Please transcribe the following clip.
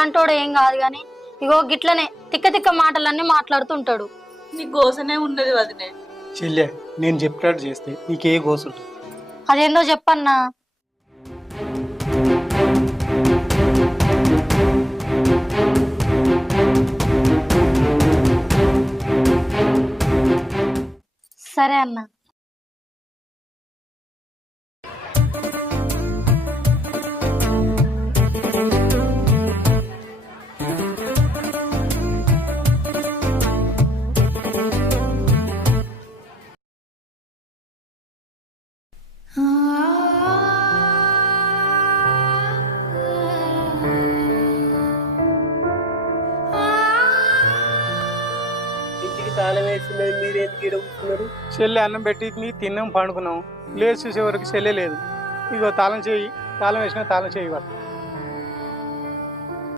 అట్లాంటోడు ఏం కాదు గాని ఇగో గిట్లనే తిక్క తిక్క మాటలన్నీ మాట్లాడుతుంటాడు. నీ గోసనే ఉన్నది వదినే. చెల్లె నేను చెప్పినట్టు చేస్తే నీకే గోసుంటుంది. అదేందో చెప్పన్నా. సరే అన్న. ఇంటికి తాళం వేసినది మీరేం కూర్చున్నారు? చెల్లె అన్నం పెట్టి తిన్నాం పండుకున్నాం. లేచి చూసే వరకు చెల్లె లేదు. ఇగో తాళం వేసిన తాళం చేయి పట్టు.